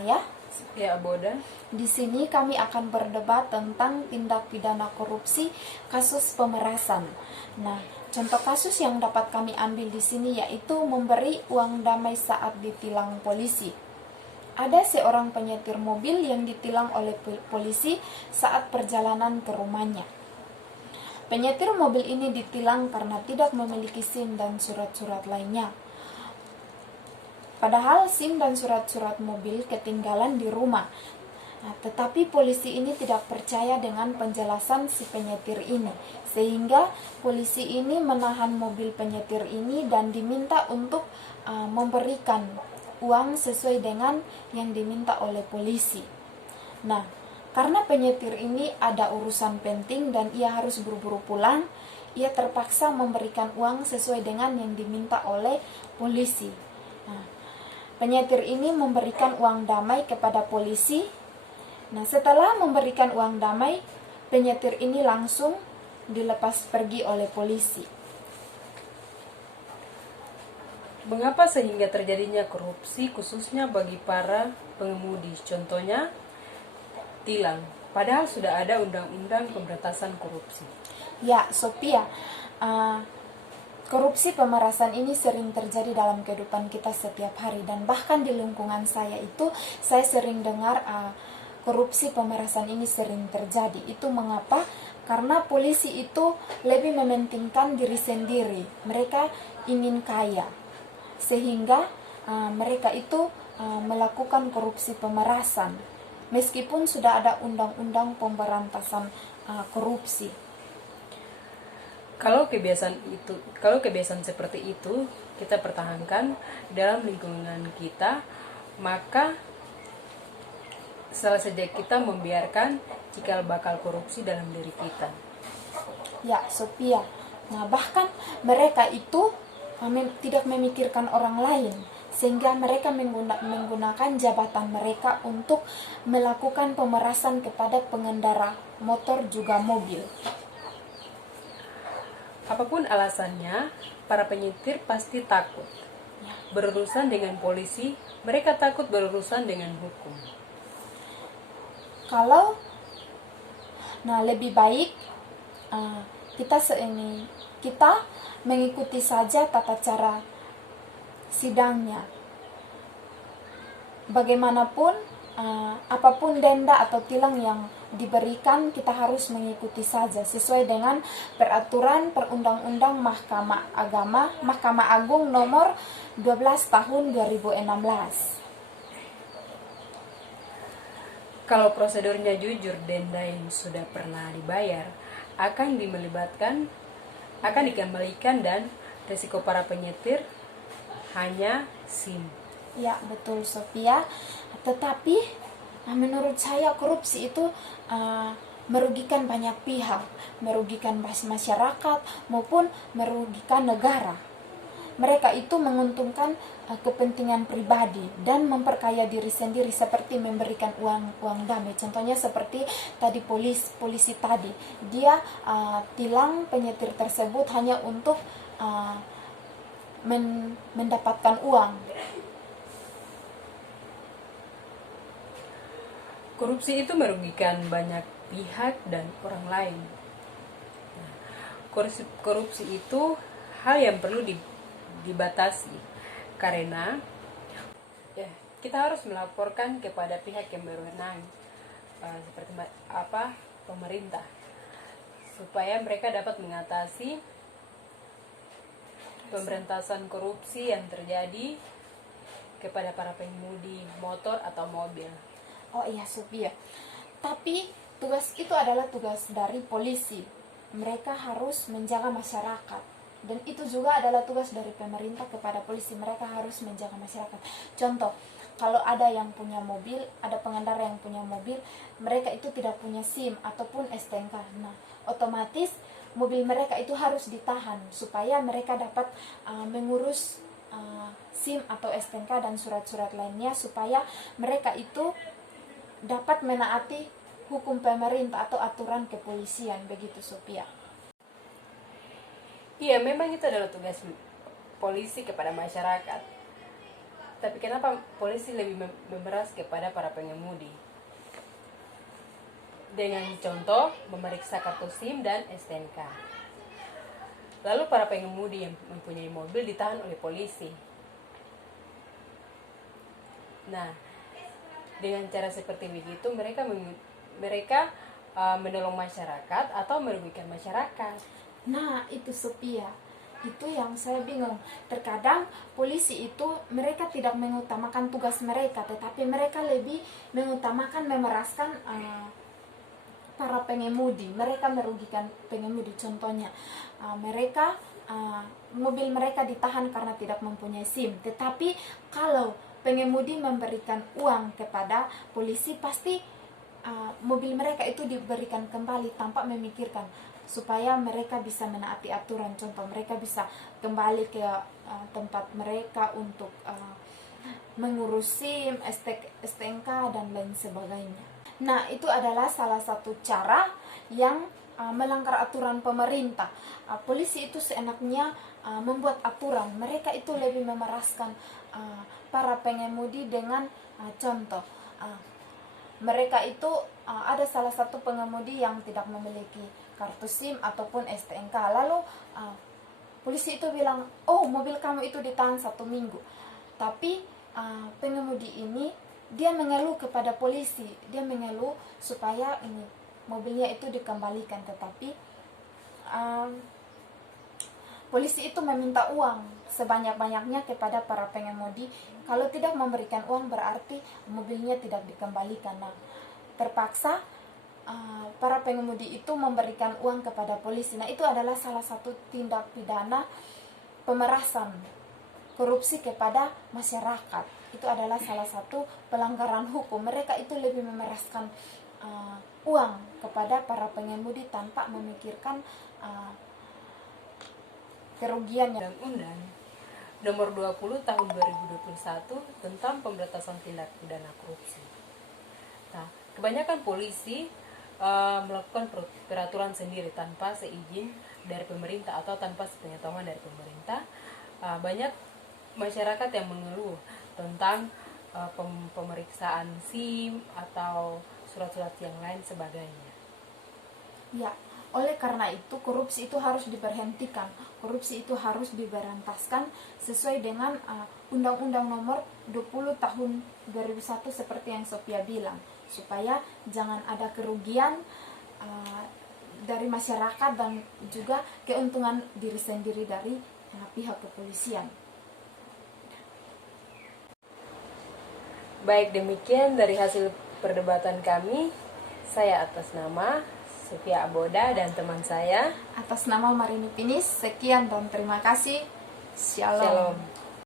saya. Ya, Boda. Di sini kami akan berdebat tentang tindak pidana korupsi kasus pemerasan. Nah, contoh kasus yang dapat kami ambil di sini yaitu memberi uang damai saat ditilang polisi. Ada seorang penyetir mobil yang ditilang oleh polisi saat perjalanan ke rumahnya. Penyetir mobil ini ditilang karena tidak memiliki SIM dan surat-surat lainnya. Padahal SIM dan surat-surat mobil ketinggalan di rumah. Nah, tetapi polisi ini tidak percaya dengan penjelasan si penyetir ini, sehingga polisi ini menahan mobil penyetir ini dan diminta untuk memberikan uang sesuai dengan yang diminta oleh polisi. Nah, karena penyetir ini ada urusan penting dan ia harus buru-buru pulang, ia terpaksa memberikan uang sesuai dengan yang diminta oleh polisi. Nah, penyetir ini memberikan uang damai kepada polisi. Nah, setelah memberikan uang damai, penyetir ini langsung dilepas pergi oleh polisi. Mengapa sehingga terjadinya korupsi khususnya bagi para pengemudi? Contohnya, tilang. Padahal sudah ada undang-undang pemberantasan korupsi. Ya, Sophia, korupsi pemerasan ini sering terjadi dalam kehidupan kita setiap hari. Dan bahkan di lingkungan saya itu, saya sering dengar korupsi pemerasan ini sering terjadi. Itu mengapa? Karena polisi itu lebih mementingkan diri sendiri. Mereka ingin kaya, sehingga mereka itu melakukan korupsi pemerasan, meskipun sudah ada undang-undang pemberantasan korupsi. Kalau kebiasaan seperti itu kita pertahankan dalam lingkungan kita, maka salah saja kita membiarkan cikal bakal korupsi dalam diri kita. Ya, Sophia. Nah, bahkan mereka itu tidak memikirkan orang lain, sehingga mereka menggunakan jabatan mereka untuk melakukan pemerasan kepada pengendara motor juga mobil. Apapun alasannya, para penyetir pasti takut berurusan dengan polisi. Mereka takut berurusan dengan hukum. Lebih baik kita mengikuti saja tata cara sidangnya. Bagaimanapun, apapun denda atau tilang yang diberikan, kita harus mengikuti saja sesuai dengan peraturan perundang-undang Mahkamah Agung nomor 12 tahun 2016. Kalau prosedurnya jujur, denda yang sudah pernah dibayar akan dikembalikan dan risiko para penyetir hanya SIM. Ya, betul, Sophia. Tetapi menurut saya korupsi itu merugikan banyak pihak, merugikan masyarakat maupun merugikan negara. Mereka itu menguntungkan kepentingan pribadi dan memperkaya diri sendiri seperti memberikan uang damai. Contohnya seperti tadi polisi tadi, dia tilang penyetir tersebut hanya untuk mendapatkan uang. Korupsi itu merugikan banyak pihak dan orang lain. Korupsi itu hal yang perlu dibatasi, karena kita harus melaporkan kepada pihak yang berwenang, seperti pemerintah, supaya mereka dapat mengatasi pemberantasan korupsi yang terjadi kepada para pengemudi motor atau mobil. Oh iya, Sophia. Tapi tugas itu adalah tugas dari polisi. Mereka harus menjaga masyarakat. Dan itu juga adalah tugas dari pemerintah kepada polisi. Mereka harus menjaga masyarakat. Contoh, kalau ada yang punya mobil, ada pengendara yang punya mobil, mereka itu tidak punya SIM ataupun STNK. Nah, otomatis mobil mereka itu harus ditahan supaya mereka dapat mengurus SIM atau STNK dan surat-surat lainnya, supaya mereka itu dapat menaati hukum pemerintah atau aturan kepolisian. Begitu, Sophia. Iya, memang itu adalah tugas polisi kepada masyarakat. Tapi kenapa polisi lebih memeras kepada para pengemudi? Dengan contoh memeriksa kartu SIM dan STNK. Lalu para pengemudi yang mempunyai mobil ditahan oleh polisi. Nah, dengan cara seperti begitu mereka menolong masyarakat atau merugikan masyarakat. Nah, itu Sophia. Itu yang saya bingung. Terkadang polisi itu mereka tidak mengutamakan tugas mereka, tetapi mereka lebih mengutamakan memeraskan para pengemudi. Mereka merugikan pengemudi. Contohnya, mobil mereka ditahan karena tidak mempunyai SIM. Tetapi kalau pengemudi memberikan uang kepada polisi, pasti mobil mereka itu diberikan kembali tanpa memikirkan, supaya mereka bisa menaati aturan. Contoh, mereka bisa kembali ke tempat mereka untuk mengurus SIM, STNK, dan lain sebagainya. Nah, itu adalah salah satu cara yang melanggar aturan pemerintah. Polisi itu seenaknya membuat aturan. Mereka itu lebih memeraskan para pengemudi dengan contoh. Mereka itu ada salah satu pengemudi yang tidak memiliki kartu SIM ataupun STNK. Lalu polisi itu bilang, oh, mobil kamu itu ditahan 1 minggu. Tapi pengemudi ini dia mengeluh kepada polisi. Dia mengeluh supaya mobilnya itu dikembalikan. Tetapi polisi itu meminta uang sebanyak-banyaknya kepada para pengemudi. Kalau tidak memberikan uang berarti mobilnya tidak dikembalikan. Nah, terpaksa para pengemudi itu memberikan uang kepada polisi. Nah, itu adalah salah satu tindak pidana pemerasan, korupsi kepada masyarakat. Itu adalah salah satu pelanggaran hukum. Mereka itu lebih memeraskan uang kepada para pengemudi tanpa memikirkan kerugian. Undang-Undang Nomor 20 Tahun 2021 tentang pemberantasan tindak pidana korupsi. Nah, kebanyakan polisi melakukan peraturan sendiri tanpa seizin dari pemerintah atau tanpa sepengetahuan dari pemerintah. Banyak masyarakat yang mengeluh tentang pemeriksaan SIM atau surat-surat yang lain sebagainya. Ya, oleh karena itu korupsi itu harus diberhentikan. Korupsi itu harus diberantaskan sesuai dengan Undang-Undang Nomor 20 Tahun 2001 seperti yang Sophia bilang, supaya jangan ada kerugian dari masyarakat dan juga keuntungan diri sendiri dari pihak kepolisian. Baik, demikian dari hasil perdebatan kami. Saya atas nama Sophia Aboda dan teman saya Atas nama Marini Pinis, sekian dan terima kasih. Shalom. Shalom.